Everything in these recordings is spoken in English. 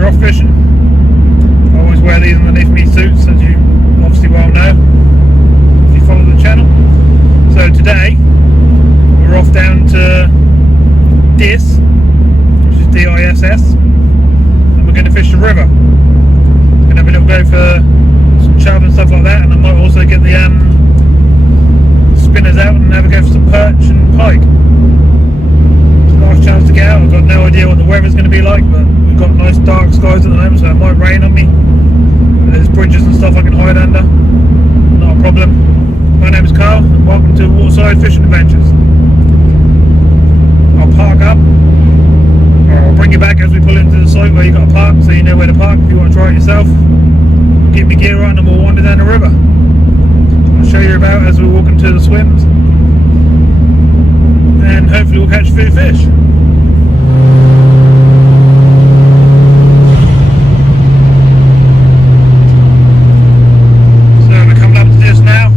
we're off fishing. I always wear these underneath me suits, as you obviously well know if you follow the channel. So today we're off down to Dis, which is D-I-S-S, and we're going to fish the river. Going to have a little go for some chub and stuff like that, and I might also get the spinners out and have a go for some perch and pike. Last chance to get out. I've got no idea what the weather's going to be like, but we've got nice dark skies at the moment, so it might rain on me. There's bridges and stuff I can hide under, not a problem. My name is Carl and welcome to Waterside Fishing Adventures. I'll park up, or I'll bring you back as we pull into the site where you got to park, so you know where to park if you want to try it yourself. Keep my gear on and we'll wander down the river. I'll show you about as we walk into the swims, and hopefully we'll catch a few fish. So we're coming up to this now.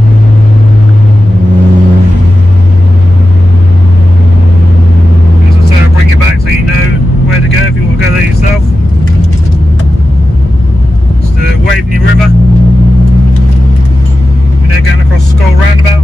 As I say, I'll bring you back so you know where to go if you want to go there yourself. It's the Waveney River. We're now going across the Skull roundabout.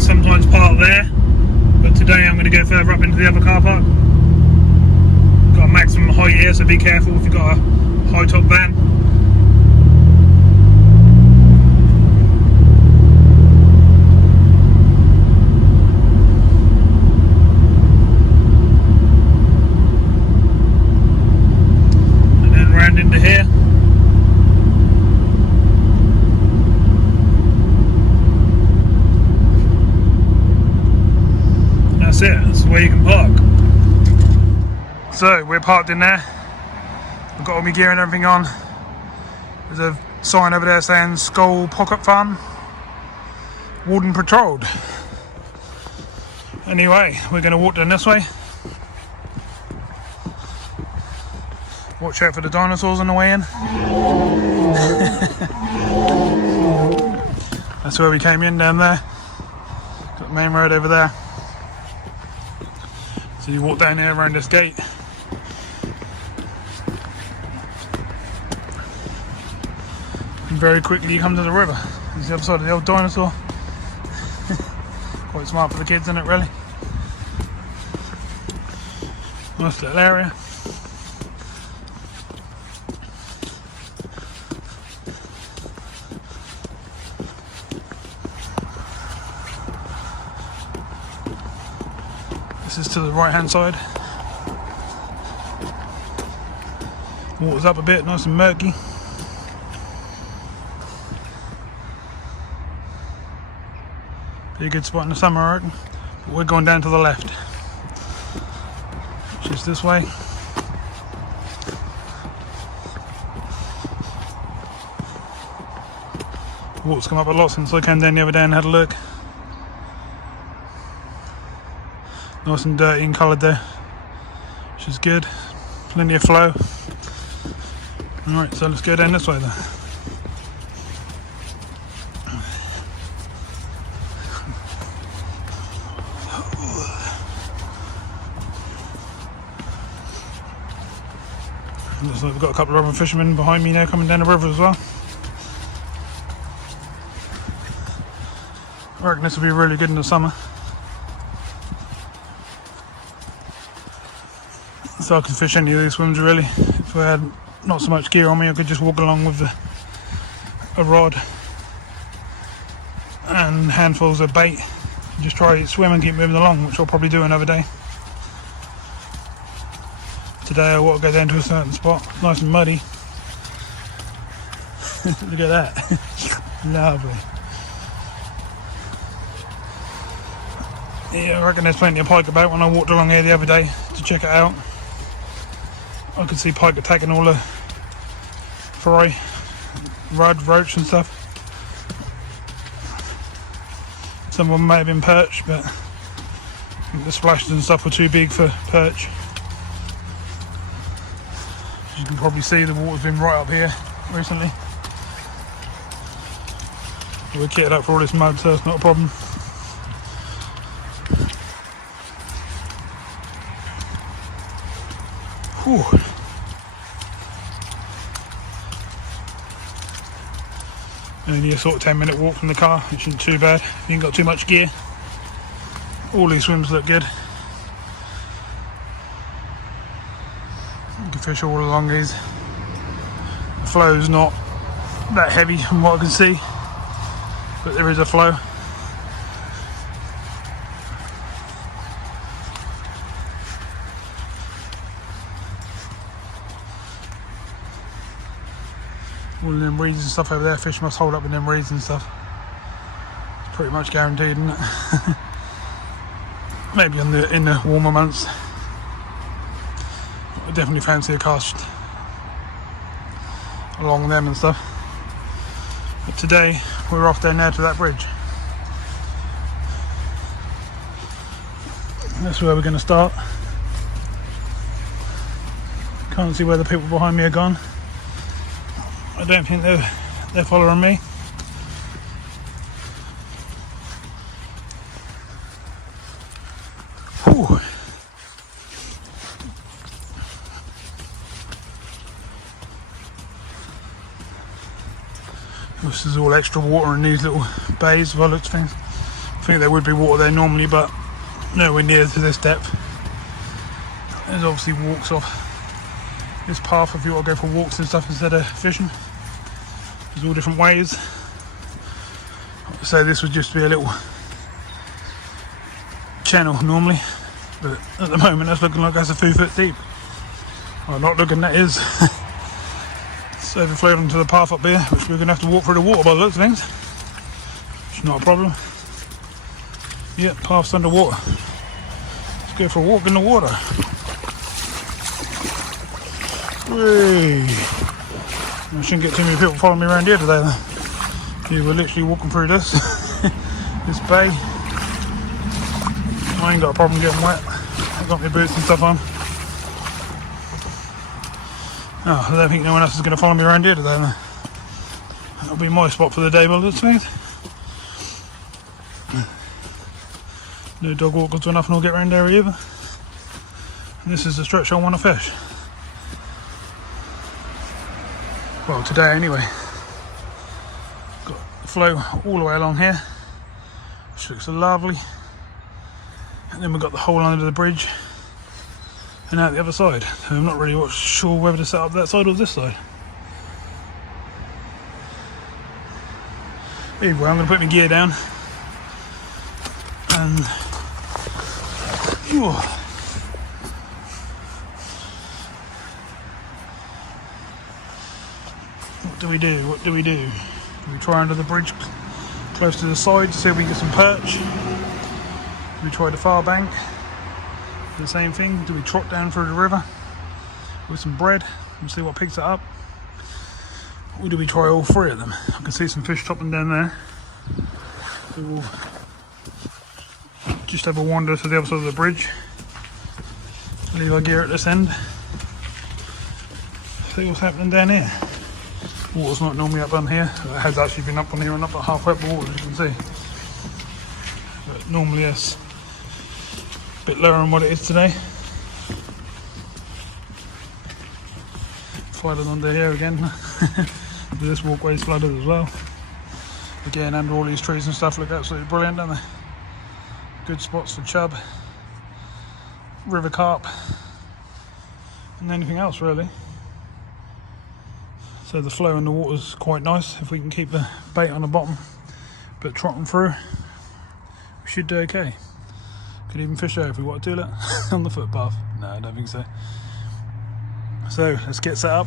Sometimes park there, but today I'm going to go further up into the other car park. Got a maximum height here, so be careful if you've got a high top van. And then round into here. That's it, that's where you can park. So we're parked in there. I've got all my gear and everything on. There's a sign over there saying Skull Pocket Farm, Warden Patrolled. Anyway, we're going to walk down this way. Watch out for the dinosaurs on the way in. That's where we came in, down there. Got the main road over there. So you walk down here around this gate. And very quickly you come to the river. This is the other side of the old dinosaur. Quite smart for the kids, isn't it, really? Nice little area. This is to the right hand side. Water's up a bit, nice and murky. Be a good spot in the summer, I reckon. But we're going down to the left, which is this way. Water's come up a lot since I came down the other day and had a look. Nice and dirty and coloured there, which is good. Plenty of flow. Alright, so let's go down this way then. Looks like we've got a couple of other fishermen behind me now coming down the river as well. I reckon this will be really good in the summer. So I can fish any of these swims really. If I had not so much gear on me, I could just walk along with a rod and handfuls of bait and just try to swim and keep moving along, which I'll probably do another day. Today I want to go down to a certain spot, nice and muddy. Look at that. Lovely. Yeah, I reckon there's plenty of pike about. When I walked along here the other day to check it out, I could see pike attacking all the fry, rudd, roach and stuff. Some of them may have been perch, but I think the splashes and stuff were too big for perch. As you can probably see, the water's been right up here recently. We're kitted up for all this mud, so it's not a problem. Whew. Only a sort of 10-minute walk from the car, which isn't too bad. You ain't got too much gear. All these swims look good. You can fish all along these. The flow's not that heavy from what I can see, but there is a flow. All of them reeds and stuff over there, fish must hold up in them reeds and stuff. It's pretty much guaranteed, isn't it? Maybe in the warmer months. I definitely fancy a cast along them and stuff. But today we're off down there to that bridge. That's where we're going to start. Can't see where the people behind me are gone. I don't think they're following me. Whew. This is all extra water in these little bays by the looks of things. I think there would be water there normally, but nowhere near to this depth. There's obviously walks off this path if you want to go for walks and stuff instead of fishing. There's all different ways. So this would just be a little channel normally, but at the moment that's looking like that's a few foot deep. Well, not looking, that is. It's overflowed onto the path up here, which we're going to have to walk through the water by the looks of things. It's not a problem. Yep, path's underwater. Let's go for a walk in the water. Whee! I shouldn't get too many people following me around here today then. Yeah, we're literally walking through this this bay. I ain't got a problem getting wet. I've got my boots and stuff on. Oh, I don't think no one else is going to follow me around here today then. That'll be my spot for the day by the looks of things. No dog walkers or nothing will get around there either. And this is the stretch I want to fish. Well, today anyway. Got the flow all the way along here, which looks lovely. And then we've got the hole under the bridge and out the other side. So I'm not really sure whether to set up that side or this side. Either way, I'm going to put my gear down and what do we do? What do we do? Do we try under the bridge close to the side to see if we can get some perch? Do we try the far bank? The same thing. Do we trot down through the river with some bread and see what picks it up? Or do we try all three of them? I can see some fish topping down there. So we'll just have a wander to the other side of the bridge. Leave our gear at this end. See what's happening down here. Water's not normally up on here. It has actually been up on here and up at halfway up the water, as you can see. But normally it's a bit lower than what it is today. Flooded under here again. This walkway's flooded as well. Again, under all these trees and stuff look absolutely brilliant, don't they? Good spots for chub, river carp, and anything else really. So the flow in the water is quite nice. If we can keep the bait on the bottom but trotting through, we should do okay. Could even fish there if we want to do that on the footpath. No, I don't think so. So let's get set up,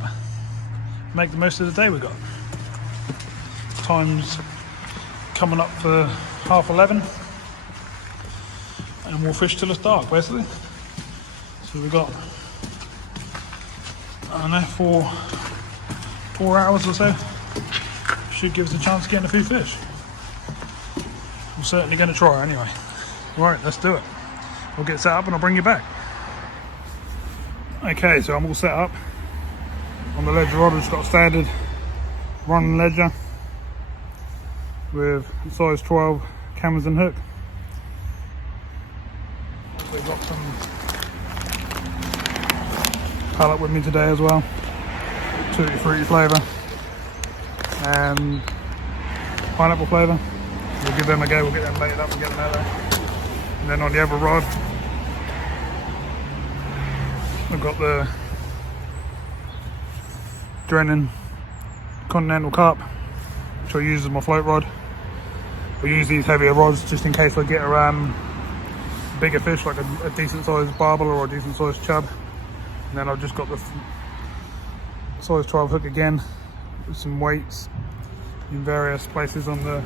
make the most of the day we got. Time's coming up for 11:30. and we'll fish till it's dark basically. So we've got, I don't know, 4 hours or so. Should give us a chance of getting a few fish. I'm certainly going to try anyway. Right, let's do it. We'll get set up and I'll bring you back. Okay, so I'm all set up. On the ledger rod, I've just got a standard running ledger with size 12 cameras and hook. Also got some pallet with me today as well. Tutti fruity flavour and pineapple flavour. We'll give them a go, we'll get them baited up and get them out there. And then on the other rod, we've got the Drennan continental carp, which I use as my float rod. I use these heavier rods just in case I get a bigger fish, like a decent sized barbel or a decent sized chub. And then I've just got the size 12 hook again with some weights in various places on the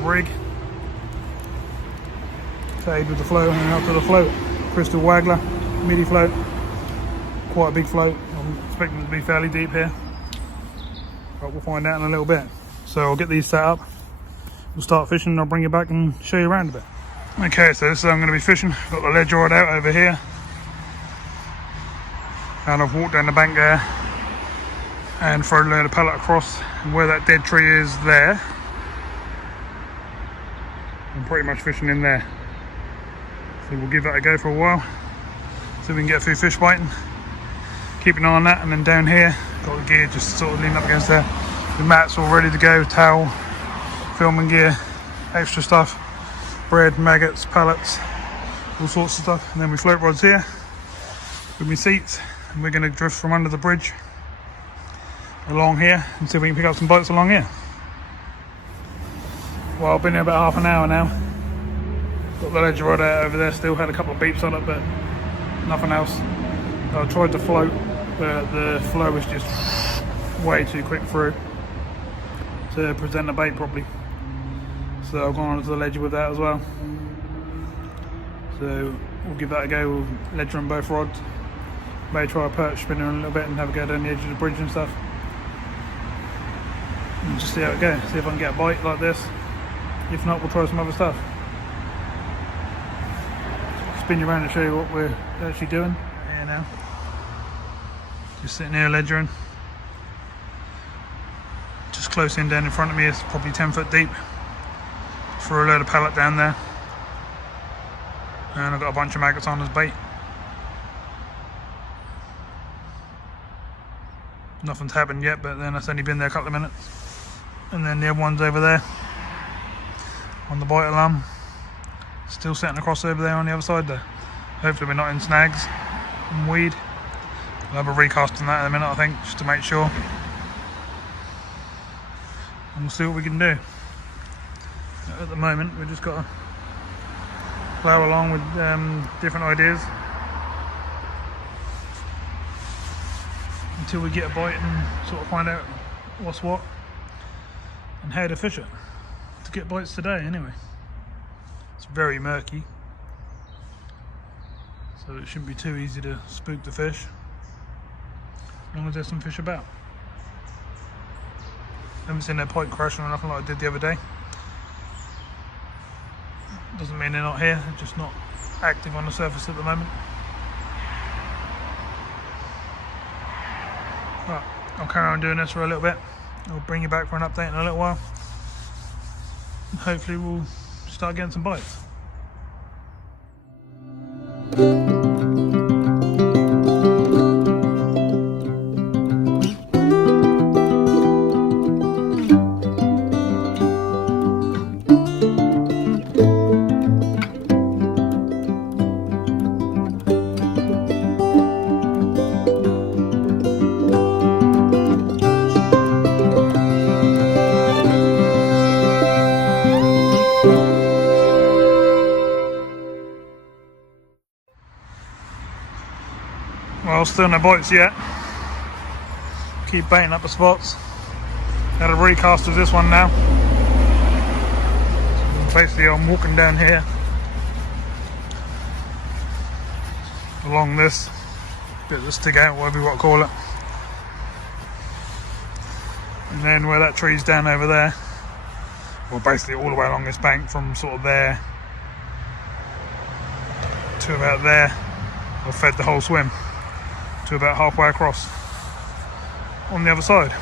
rig to aid with the float. And then after the float, crystal waggler, midi float, quite a big float. I'm expecting it to be fairly deep here, but we'll find out in a little bit. So I'll get these set up, we'll start fishing and I'll bring you back and show you around a bit. Okay, so this is how I'm going to be fishing. Got the ledger rod out over here, and I've walked down the bank there and thrown a load of pellet across, and where that dead tree is there, I'm pretty much fishing in there. So we'll give that a go for a while, so we can get a few fish biting. Keep an eye on that, and then down here, got the gear just sort of leaning up against there. The mats all ready to go, towel, filming gear, extra stuff, bread, maggots, pallets, all sorts of stuff. And then we float rods here with my seats, and we're going to drift from under the bridge along here and see if we can pick up some bites along here. Well, I've been here about half an hour now. Got the ledger rod out over there still, had a couple of beeps on it, but nothing else. I tried to float, but the flow was just way too quick through to present the bait properly. So I've gone onto the ledger with that as well. So we'll give that a go. We'll ledger on both rods. May try a perch spinner in a little bit and have a go down the edge of the bridge and stuff. And just see how it goes. See if I can get a bite like this. If not, we'll try some other stuff. Spin you around and show you what we're actually doing. Here now. Just sitting here ledgering. Just close in down in front of me, it's probably 10 foot deep. Threw a load of pellet down there. And I've got a bunch of maggots on as bait. Nothing's happened yet, but then it's only been there a couple of minutes. And then the other one's over there on the bite alarm, still sitting across over there on the other side there. Hopefully we're not in snags and weed. I'll have a recast on that in a minute, I think, just to make sure. And we'll see what we can do. At the moment we've just got to plough along with different ideas until we get a bite and sort of find out what's what and how to fish it. To get bites today anyway. It's very murky, so it shouldn't be too easy to spook the fish as long as there's some fish about. Haven't seen their pike crashing or nothing like I did the other day. Doesn't mean they're not here, they're just not active on the surface at the moment. Right, I'll carry on doing this for a little bit. I'll bring you back for an update in a little while. And hopefully we'll start getting some bites. Well, still no bites yet. Keep baiting up the spots. Had a recast of this one now. Basically, I'm walking down here along this bit that stick out, whatever you want to call it. And then where that tree's down over there, well, basically all the way along this bank from sort of there to about there, I've fed the whole swim to about halfway across on the other side.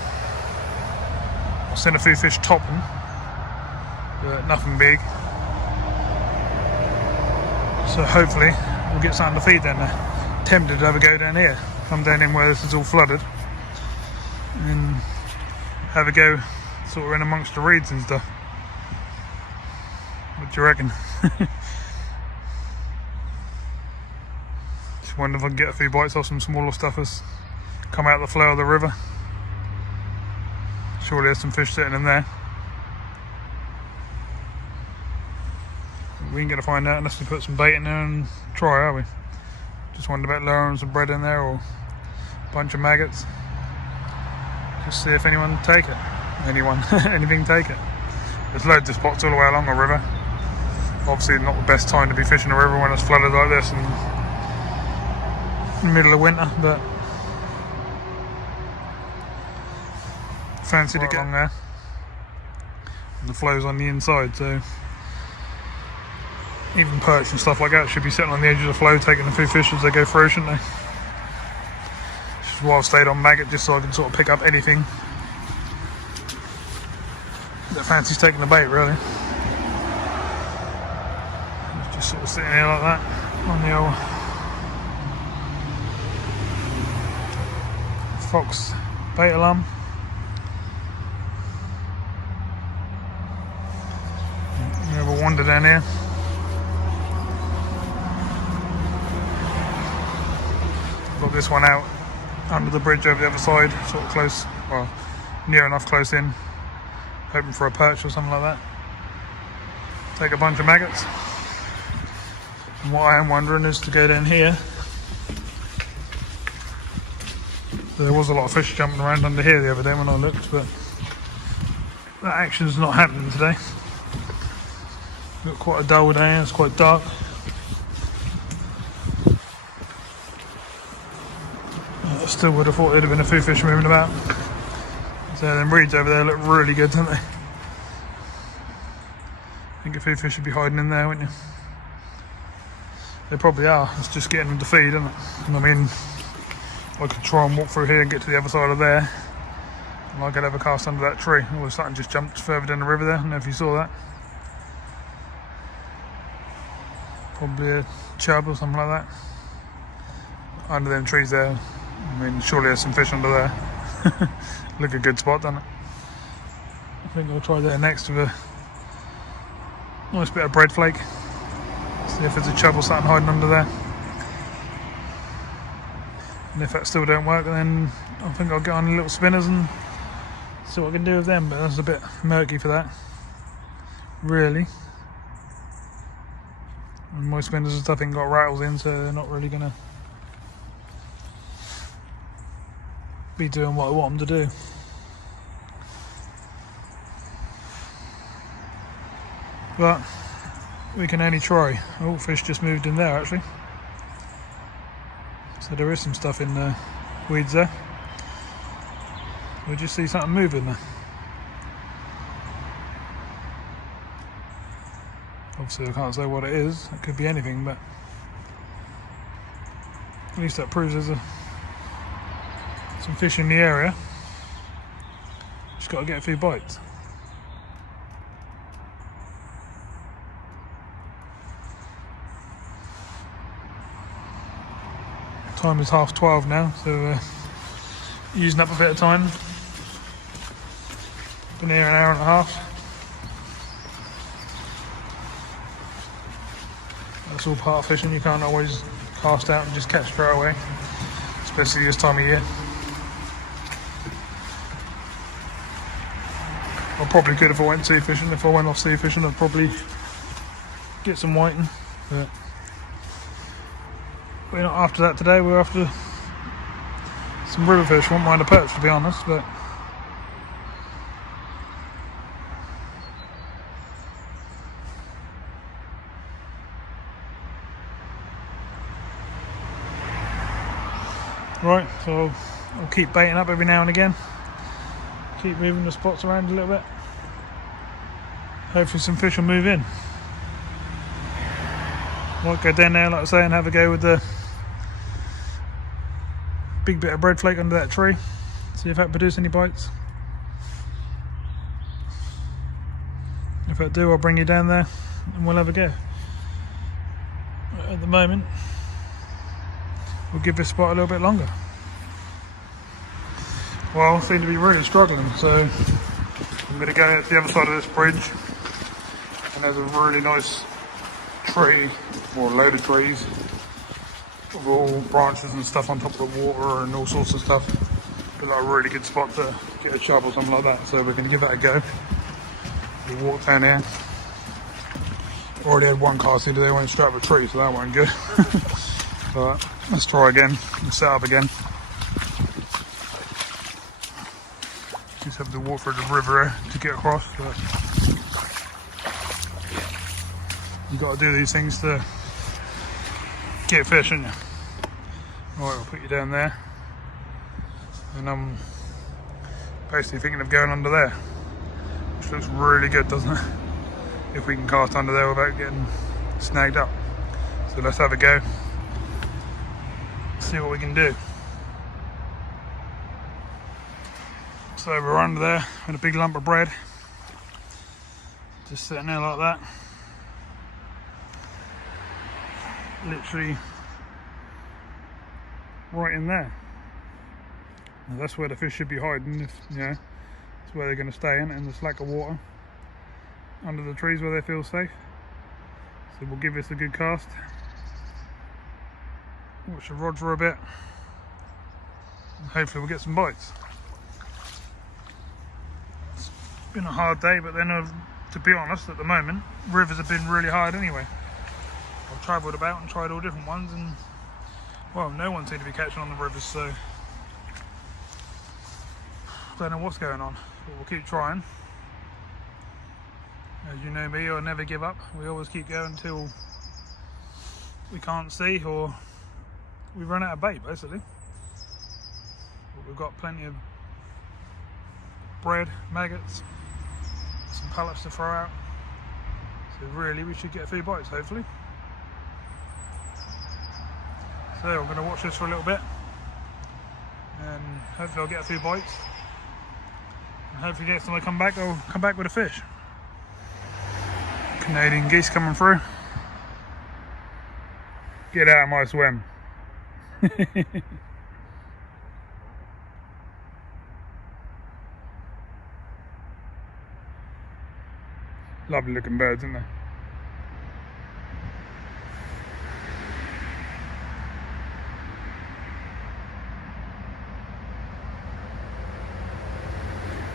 I've seen a few fish topping, but nothing big. So hopefully we'll get something to feed down there. Tempted to have a go down here, come down in where this is all flooded, and have a go sort of in amongst the reeds and stuff. What do you reckon? Just wonder if I can get a few bites off some smaller stuff that's come out the flow of the river. Surely there's some fish sitting in there. We ain't gonna find out unless we put some bait in there and try, are we? Just wondered about lowering some bread in there or a bunch of maggots. Just see if anyone take it. Anything take it. There's loads of spots all the way along the river. Obviously not the best time to be fishing a river when it's flooded like this in the middle of winter, but fancy to get along there. And the flow's on the inside, so even perch and stuff like that should be sitting on the edge of the flow taking a few fish as they go through, shouldn't they? Which is why I've stayed on maggot, just so I can sort of pick up anything that fancies taking the bait, really. It's just sort of sitting here like that on the old fox bait alarm. We have a wander down here. Got this one out under the bridge over the other side, sort of close, well, near enough close in, hoping for a perch or something like that. Take a bunch of maggots. And what I am wondering is to go down here. There was a lot of fish jumping around under here the other day when I looked, but that action's not happening today. Got quite a dull day, it's quite dark. I still would have thought there'd have been a few fish moving about. So them reeds over there look really good, don't they? I think a few fish should be hiding in there, wouldn't you? They probably are. It's just getting them to feed, isn't it? And I mean, I could try and walk through here and get to the other side of there, and I could have a cast under that tree. All of a sudden just jumped further down the river there. I don't know if you saw that. Probably a chub or something like that. Under them trees there. I mean, surely there's some fish under there. Look a good spot, doesn't it? I think I'll try there next with a nice bit of bread flake. See if there's a chub or something hiding under there. And if that still don't work, then I think I'll get on the little spinners and see what I can do with them. But that's a bit murky for that, really. And my spinners and stuff ain't got rattles in, so they're not really gonna be doing what I want them to do. But we can only try. Oh, fish just moved in there actually. So there is some stuff in the weeds there. We just see something moving there. Obviously I can't say what it is. It could be anything, but at least that proves there's some fish in the area. Just got to get a few bites. Time is 12:30 now, so using up a bit of time. Been here an hour and a half. That's all part of fishing. You can't always cast out and just catch straight away, especially this time of year. I probably could if I went sea fishing. If I went off sea fishing, I'd probably get some whiting. But we're not after that today. We're after some river fish. Won't mind a perch, to be honest, but Right, so I'll keep baiting up every now and again. Keep moving the spots around a little bit. Hopefully some fish will move in. Might go down there, like I say, and have a go with the big bit of bread flake under that tree. See if that produces any bites. If I do, I'll bring you down there and we'll have a go. But at the moment, we'll give this spot a little bit longer. Well, I seem to be really struggling, so I'm going to go to the other side of this bridge, and there's a really nice tree, or a load of trees, with all branches and stuff on top of the water and all sorts of stuff. Be like a really good spot to get a chub or something like that, so we're going to give that a go. We walk down here. Already had one cast into there, went straight up a tree, so that wasn't good. But let's try again and set up again. Just have to walk through the river to get across, but you've got to do these things to get fish, haven't you? Alright, I'll put you down there, and I'm basically thinking of going under there, which looks really good, doesn't it? If we can cast under there without getting snagged up. So let's have a go, see what we can do. So we're under there with a big lump of bread, just sitting there like that. Literally right in there. And that's where the fish should be hiding, if, you know, that's where they're going to stay in the slack of water, under the trees where they feel safe. So we'll give this a good cast. Watch the rod for a bit, and hopefully we'll get some bites. It's been a hard day, but then to be honest, at the moment, rivers have been really hard anyway. I've travelled about and tried all different ones, and well, no one seemed to be catching on the rivers, so don't know what's going on, but we'll keep trying. As you know me, I never give up. We always keep going until we can't see or we run out of bait, basically. But we've got plenty of bread, maggots, some pellets to throw out, so really we should get a few bites, hopefully. So we're going to watch this for a little bit, and hopefully I'll get a few bites, and hopefully next time I come back, I'll come back with a fish. Canadian geese coming through. Get out of my swim. Lovely looking birds, aren't they?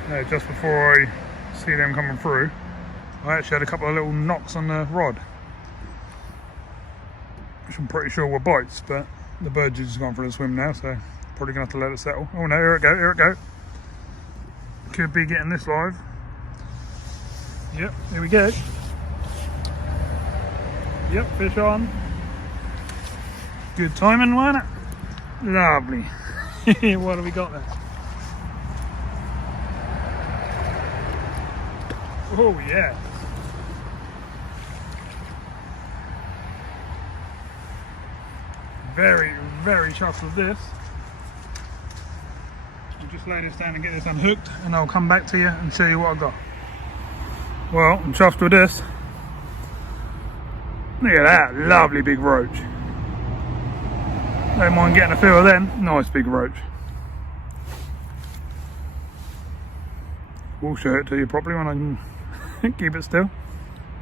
Yeah, just before I see them coming through, I actually had a couple of little knocks on the rod, which I'm pretty sure were bites, but the bird's just gone for a swim now, so probably gonna have to let it settle. Oh no, here it go, here it go. Could be getting this live. Yep, here we go. Yep, fish on. Good timing, wasn't it? Lovely. What have we got there? Oh yeah. Very, very chuffed with this. I'll just lay this down and get this unhooked, and I'll come back to you and show you what I've got. Well, I'm chuffed with this. Look at that, lovely big roach. Don't mind getting a feel of them. Nice big roach. We'll show it to you properly when I can keep it still.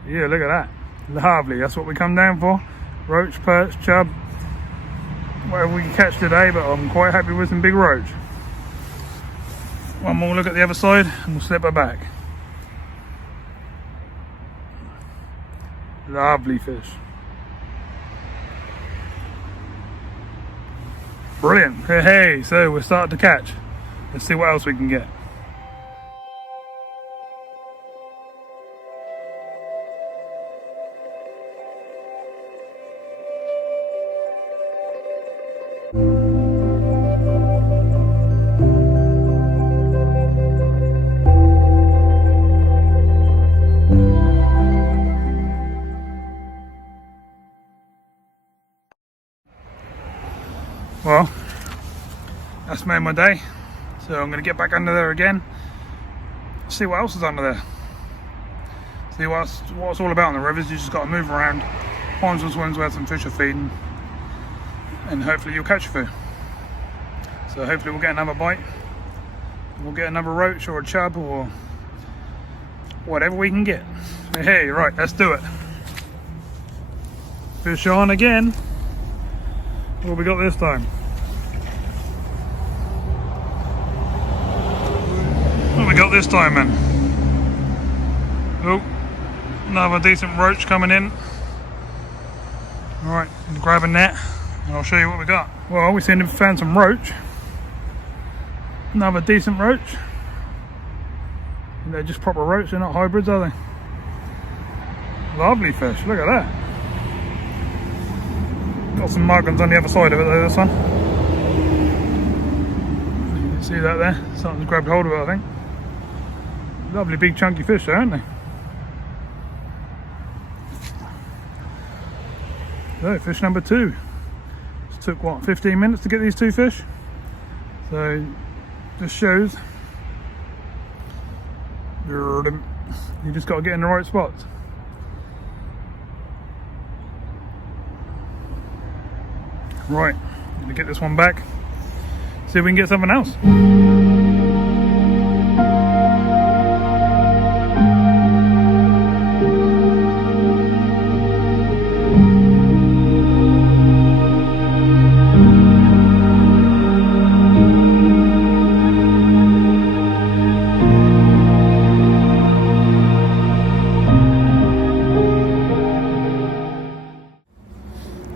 Yeah, look at that. Lovely, that's what we come down for. Roach, perch, chub, whatever we can catch today, but I'm quite happy with some big roach. One more look at the other side and we'll slip her back. Lovely fish. Brilliant. Hey, so we're starting to catch. Let's see what else we can get. that's made my day. So I'm going to get back under there again, see what else is under there, see what it's all about in the rivers. You just got to move around, find some swims where some fish are feeding, and hopefully you'll catch a few. So hopefully we'll get another bite, we'll get another roach or a chub or whatever we can get. So hey, right, let's do it. Fish on again. What have we got this time? What have we got this time, man? Oh, another decent roach coming in. Alright, grab a net and I'll show you what we got. Well, we seem to have found some roach. Another decent roach. They're just proper roach, they're not hybrids, are they? Lovely fish, look at that. Got some Maggots on the other side of it though, this one. You can see that there, something's grabbed hold of it, I think. Lovely big chunky fish there, aren't they? So, fish number 2. It took what, 15 minutes to get these 2 fish? So, this shows you just got to get in the right spots. Right, I'm going to get this one back, see if we can get something else.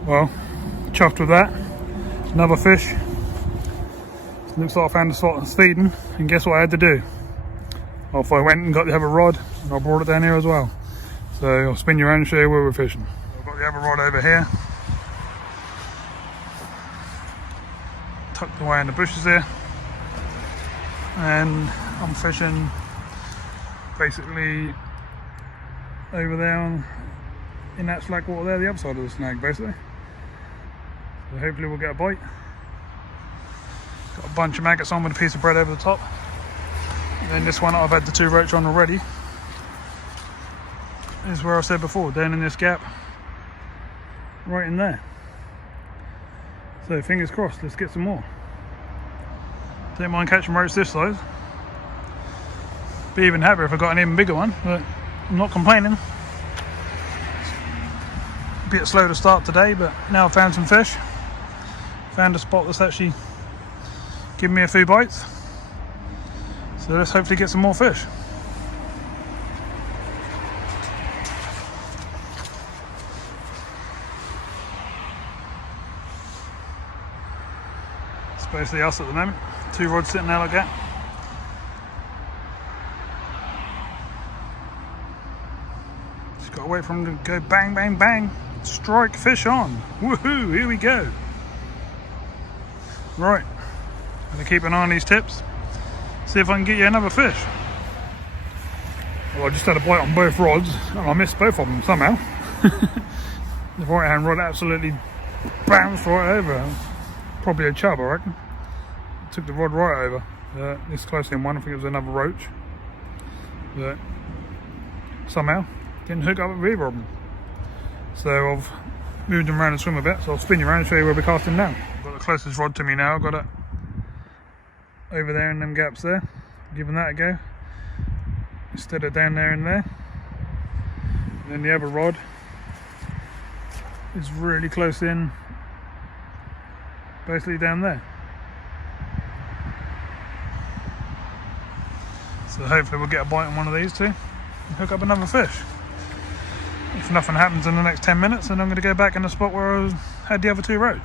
Well, chuffed with that. Another fish. Looks like I found a spot that's feeding, and guess what I had to do? Off I went and got the other rod, and I brought it down here as well. So I'll spin you around and show you where we're fishing. I've got the other rod over here, tucked away in the bushes there, and I'm fishing basically over there in that slack water there, the other side of the snag basically. So hopefully we'll get a bite. Got a bunch of maggots on with a piece of bread over the top. And then this one I've had the 2 roach on already. This is where I said before, down in this gap. Right in there. So fingers crossed, let's get some more. Don't mind catching roach this size. Be even happier if I got an even bigger one, but I'm not complaining. A bit slow to start today, but now I've found some fish. Found a spot that's actually giving me a few bites. So let's hopefully get some more fish. It's basically us at the moment. 2 rods sitting there like that. Just gotta wait for them to go bang, bang, bang. Strike, fish on. Woohoo, here we go. Right, I'm gonna keep an eye on these tips, see if I can get you another fish. Well, I just had a bite on both rods and I missed both of them somehow. The right hand rod absolutely bounced right over. Probably a chub, I reckon. Took the rod right over. This close in one, I think it was another roach. But somehow didn't hook up with either of them. So I've moved them around and swim a bit, so I'll spin you around and show you where we're casting now. I've got the closest rod to me now, I've got it over there in them gaps there. Giving that a go, instead of down there and there. And then the other rod is really close in, basically down there. So hopefully we'll get a bite on one of these 2 and hook up another fish. If nothing happens in the next 10 minutes, then I'm going to go back in the spot where I had the other 2 roach.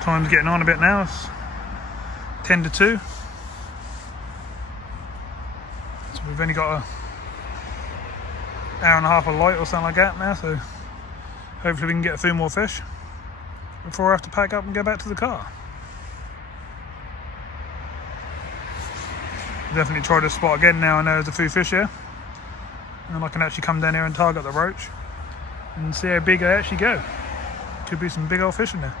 Time's getting on a bit now, it's 10 to 2. So we've only got an hour and a half of light or something like that now, so hopefully we can get a few more fish before I have to pack up and go back to the car. Definitely try this spot again now I know there's a few fish here. And I can actually come down here and target the roach and see how big they actually go. Could be some big old fish in there.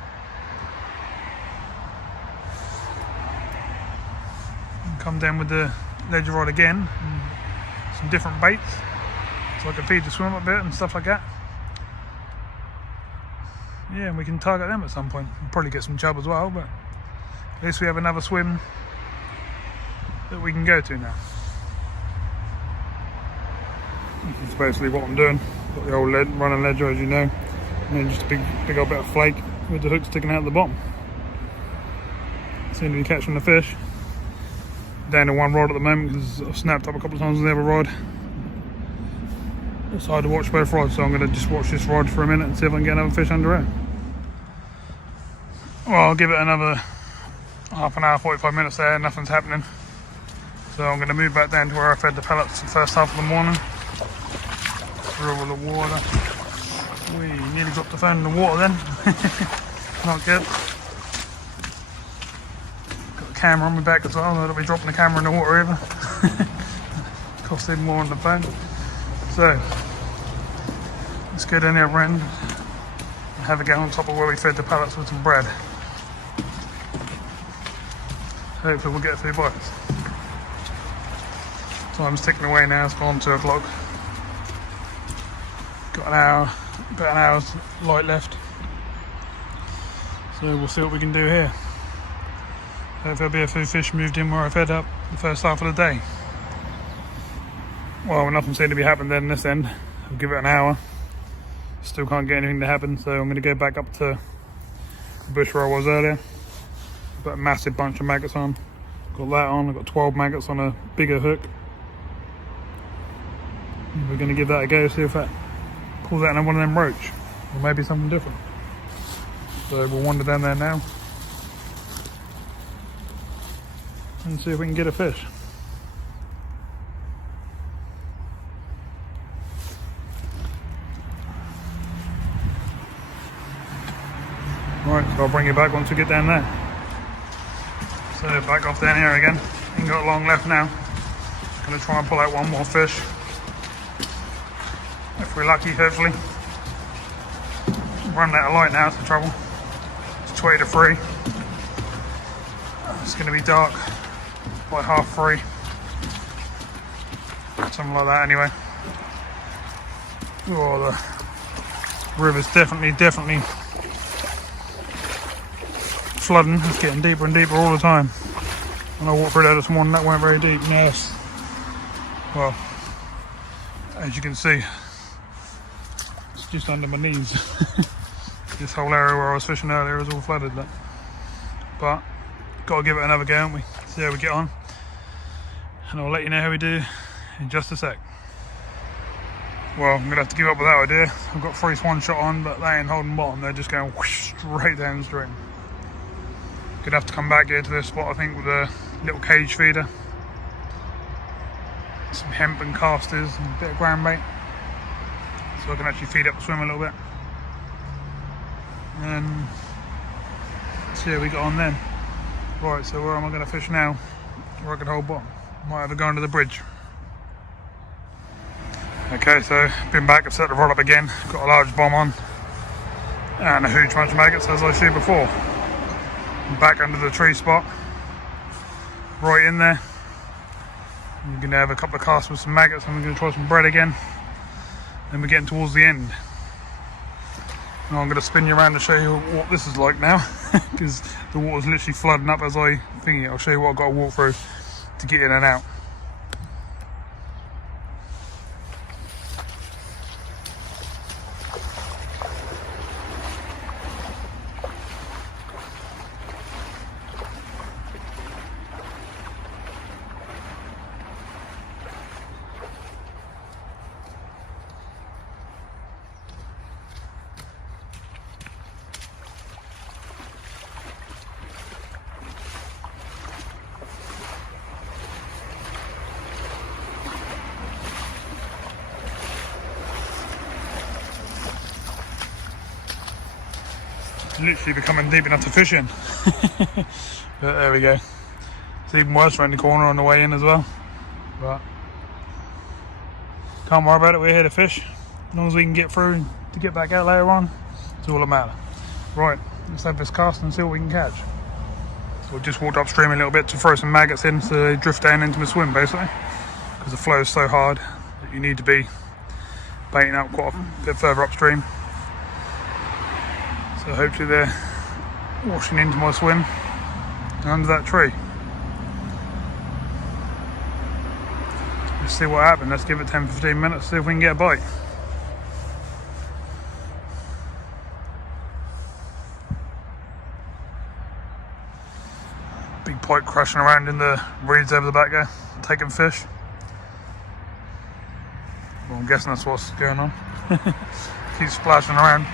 come down with the ledger rod again, and some different baits, so I can feed the swim a bit and stuff like that. Yeah, and we can target them at some point. We'll probably get some chub as well, but at least we have another swim that we can go to now. That's basically what I'm doing. Got the old running ledger, as you know, and then just a big old bit of flake with the hook sticking out at the bottom. Seem to be catching the fish. Down to one rod at the moment because I've snapped up a couple of times with the other rod. Decided to watch both rods, so I'm going to just watch this rod for a minute and see if I can get another fish under it. Well, I'll give it another half an hour, 45 minutes there, nothing's happening. So I'm going to move back down to where I fed the pellets the first half of the morning. Through all the water. We nearly dropped the phone in the water then. Not good. Got the camera on my back as well, I don't be dropping the camera in the water either. Cost even more on the phone. So, let's go down the other end and have a go on top of where we fed the pellets with some bread. Hopefully we'll get a few bites. Time's ticking away now, it's gone 2 o'clock. Got an hour, about an hour's light left. So we'll see what we can do here. Hopefully there'll be a few fish moved in where I fed up the first half of the day. Well, nothing seemed to be happening then this end. I'll give it an hour. Still can't get anything to happen, so I'm going to go back up to the bush where I was earlier. I've got a massive bunch of maggots on. Got that on, I've got 12 maggots on a bigger hook. We're going to give that a go, see if that pulls out in one of them roach, or maybe something different. So we'll wander down there now and see if we can get a fish. Right, so I'll bring you back once we get down there. So back off down here again. Ain't got long left now. Gonna try and pull out one more fish. If we're lucky, hopefully. Run out of light now, it's the trouble. It's 20 to 3. It's going to be dark by 3:30. Something like that anyway. Oh, the river's definitely flooding. It's getting deeper and deeper all the time. When I walked through there this morning, that weren't very deep. Yes. Well, as you can see, just under my knees. This whole area where I was fishing earlier is all flooded. But gotta give it another go, haven't we? See how we get on. And I'll let you know how we do in just a sec. Well, I'm gonna have to give up with that idea. I've got 3 swan shot on, but they ain't holding bottom. They're just going whoosh, straight downstream. Gonna have to come back here to this spot, I think, with a little cage feeder, some hemp and casters, and a bit of ground bait. So I can actually feed up the swim a little bit and see how we got on then. Right, so where am I going to fish now where I can hold bottom? Might have to go under the bridge. Okay, so been back, I've set the rod up again, got a large bomb on and a huge bunch of maggots as I showed before. I'm back under the tree spot, right in there. I'm going to have a couple of casts with some maggots and we're going to try some bread again. Then we're getting towards the end. Now I'm going to spin you around to show you what this is like now, because the water's literally flooding up as I think it. I'll show you what I've got to walk through to get in and out. Literally becoming deep enough to fish in. But there we go. It's even worse around the corner on the way in as well. But can't worry about it, we're here to fish. As long as we can get through and to get back out later on, it's all that matters. Right, let's have this cast and see what we can catch. So I just walked upstream a little bit to throw some maggots in so they drift down into my swim basically, because the flow is so hard that you need to be baiting up quite a bit further upstream. So hopefully they're washing into my swim under that tree. Let's see what happens. Let's give it 10-15 minutes, see if we can get a bite. Big pike crashing around in the reeds over the back there, taking fish. Well, I'm guessing that's what's going on. Keeps splashing around.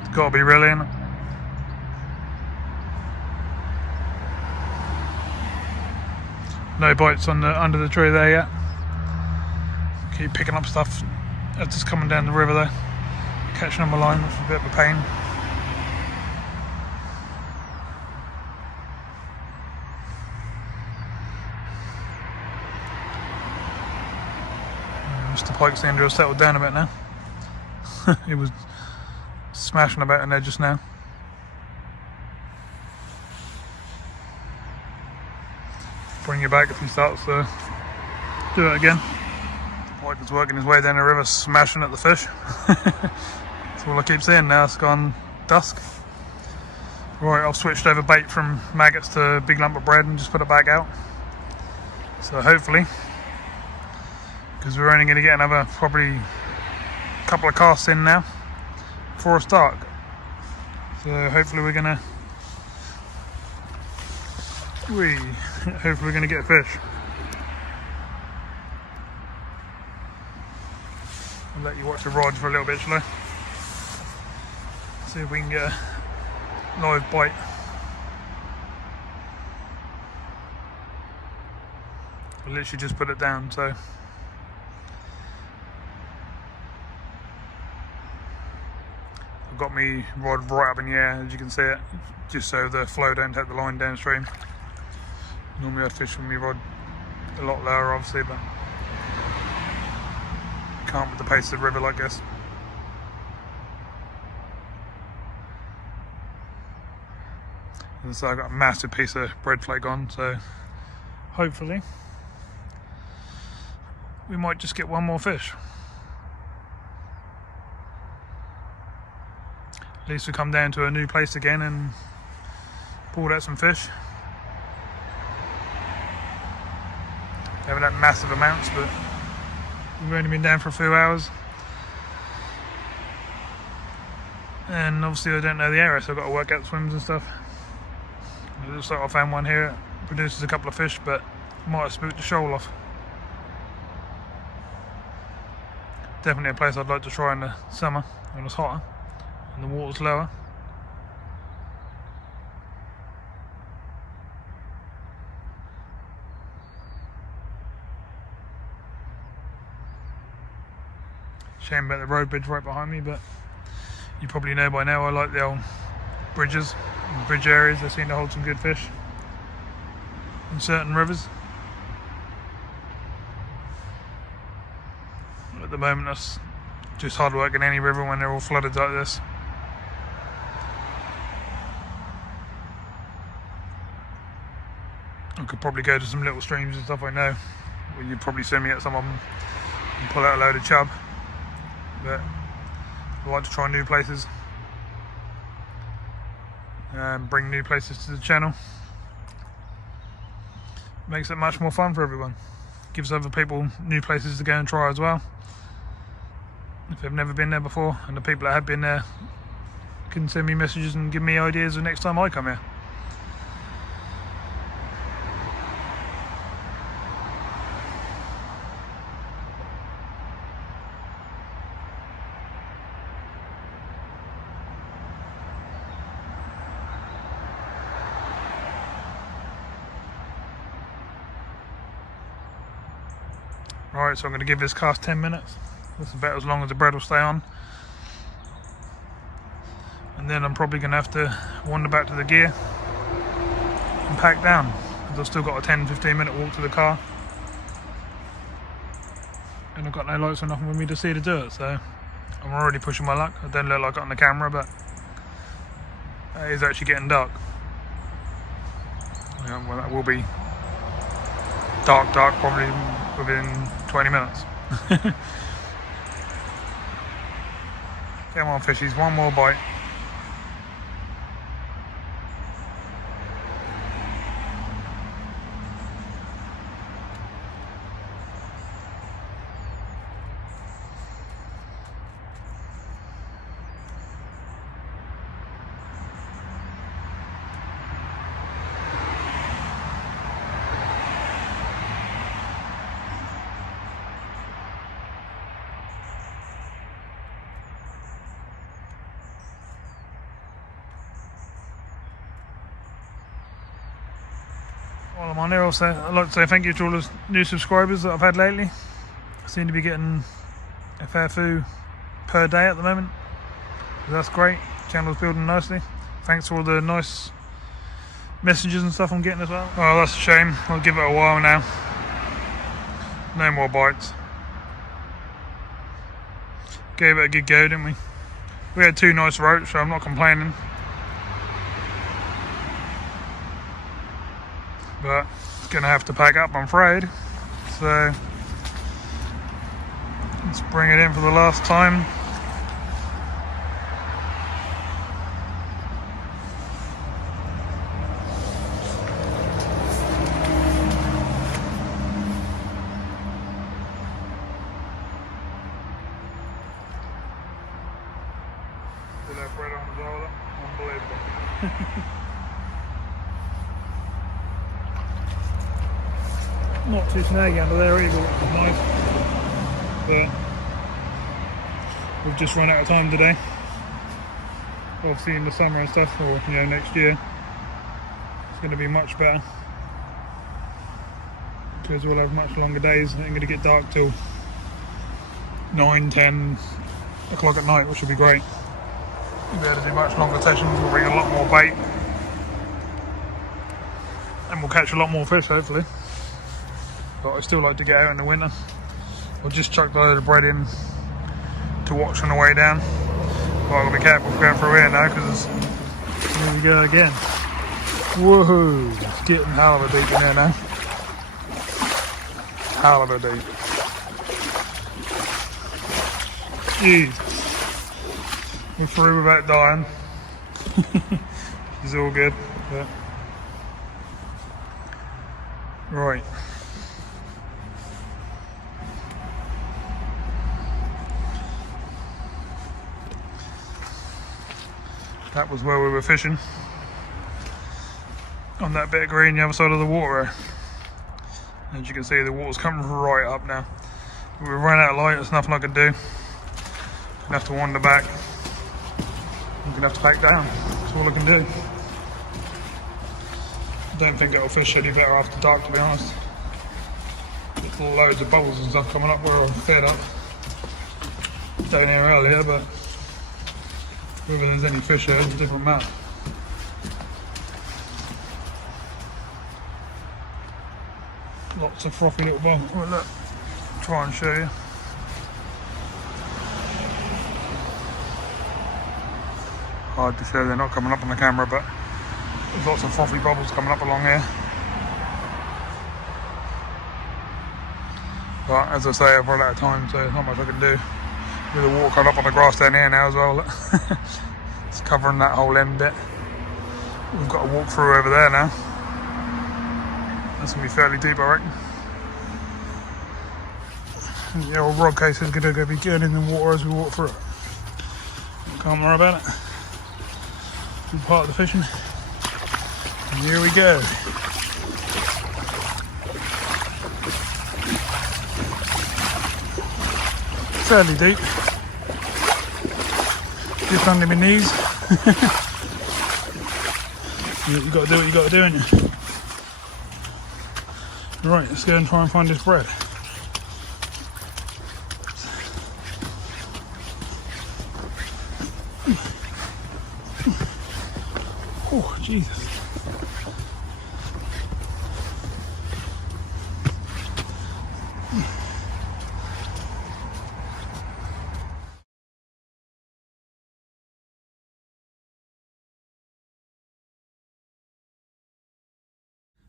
It's got to be really, innit? No bites on the under the tree there yet. Keep picking up stuff as it's coming down the river there, catching on my line, which is a bit of a pain. Mr. Pike seemed to have settled down a bit now. He was smashing about in there just now. Bring you back if he starts to do it again. Pike is working his way down the river, smashing at the fish. That's all I keep seeing now. It's gone dusk. Right, I've switched over bait from maggots to a big lump of bread and just put it back out. So hopefully, because we're only going to get another probably a couple of casts in now before it's dark. So hopefully we're going to get a fish. I'll let you watch the rod for a little bit, shall I? See if we can get a live bite. I literally just put it down, so I've got my rod right up in the air, as you can see it, just so the flow don't take the line downstream. Normally I'd fish with my rod a lot lower obviously, but can't with the pace of the river like this. And so I've got a massive piece of bread flake on, so hopefully we might just get one more fish. At least we come down to a new place again and pulled out some fish. Haven't had massive amounts, but we've only been down for a few hours. And obviously I don't know the area, so I've got to work out swims and stuff. It looks like I found one here. It produces a couple of fish, but might have spooked the shoal off. Definitely a place I'd like to try in the summer when it's hotter and the water's lower. Shame about the road bridge right behind me, but you probably know by now I like the old bridges and bridge areas. They seem to hold some good fish in certain rivers. At the moment that's just hard work in any river when they're all flooded like this. I could probably go to some little streams and stuff I know, where you'd probably send me at some of them and pull out a load of chub. But I like to try new places and bring new places to the channel. Makes it much more fun for everyone. Gives other people new places to go and try as well, if they've never been there before, and the people that have been there can send me messages and give me ideas the next time I come here. Right, so I'm going to give this cast 10 minutes. That's about as long as the bread will stay on. And then I'm probably going to have to wander back to the gear and pack down, because I've still got a 10-15 minute walk to the car. And I've got no lights or nothing for me to see to do it, so I'm already pushing my luck. I don't look like it on the camera, but it is actually getting dark. well, that will be dark probably within 20 minutes. Come on fishies, one more bite. While I'm on there, also, I'd like to say thank you to all the new subscribers that I've had lately. I seem to be getting a fair few per day at the moment. So that's great. Channel's building nicely. Thanks for all the nice messages and stuff I'm getting as well. Oh, that's a shame. I'll give it a while now. No more bites. Gave it a good go, didn't we? We had 2 nice roach, so I'm not complaining. But it's going to have to pack up, I'm afraid. So let's bring it in for the last time. Still have bread on as well. Unbelievable. Not too snaggy under there either, which is nice. But we've just run out of time today. Obviously in the summer and stuff, or next year, it's going to be much better because we'll have much longer days. It ain't going to get dark till 9, 10 o'clock at night, which will be great. We'll be able to do much longer sessions. We'll bring a lot more bait, and we'll catch a lot more fish hopefully. But I still like to get out in the winter. I'll just chuck a load of bread in to watch on the way down. But I'll be careful going through here now because here we go again. Woohoo! It's getting hell of a deep in here now. Hell of a deep. Jeez. We're through without dying. It's all good. But... right. That was where we were fishing, on that bit of green, the other side of the water. As you can see, the water's coming right up now. We've run out of light, there's nothing I can do. I'm gonna have to wander back. I'm gonna have to pack down, that's all I can do. I don't think it'll fish any better after dark, to be honest. There's loads of bubbles and stuff coming up where I'm fed up down here earlier, but whether there's any fish there is a different matter. Lots of frothy little bubbles. Oh, look, try and show you. Hard to show, they're not coming up on the camera, but there's lots of frothy bubbles coming up along here. But as I say, I've run out of time, so there's not much I can do. With the water coming up on the grass down here now as well. Look. It's covering that whole end bit. We've got to walk through over there now. That's going to be fairly deep, I reckon. And the old rod case is going to be going in the water as we walk through it. Can't worry about it. It's part of the fishing. And here we go. Fairly deep. Just under my knees. You've got to do what you've got to do, ain't you? Right, let's go and try and find this bread. Oh, Jesus.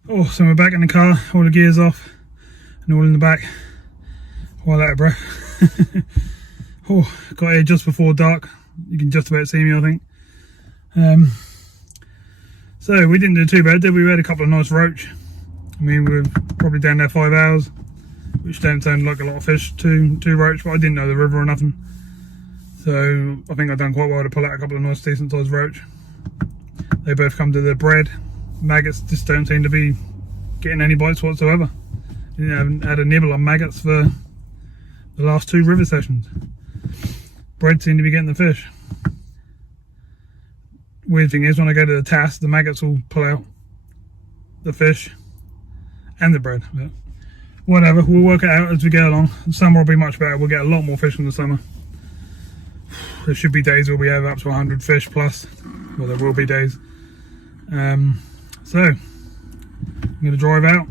Oh, so we're back in the car, all the gears off and all in the back. While out of breath. Oh, got here just before dark. You can just about see me, I think. So we didn't do too bad, did we? We had a couple of nice roach. I mean, we were probably down there 5 hours, which don't sound like a lot of fish to roach, but I didn't know the river or nothing. So I think I've done quite well to pull out a couple of nice decent sized roach. They both come to the bread. Maggots just don't seem to be getting any bites whatsoever. I haven't had a nibble on maggots for the last 2 river sessions. Bread seem to be getting the fish. Weird thing is, when I go to the task, the maggots will pull out the fish and the bread. But whatever, we'll work it out as we go along. The summer will be much better. We'll get a lot more fish in the summer. There should be days where we have up to 100 fish plus. Well, there will be days. So I'm going to drive out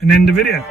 and end the video.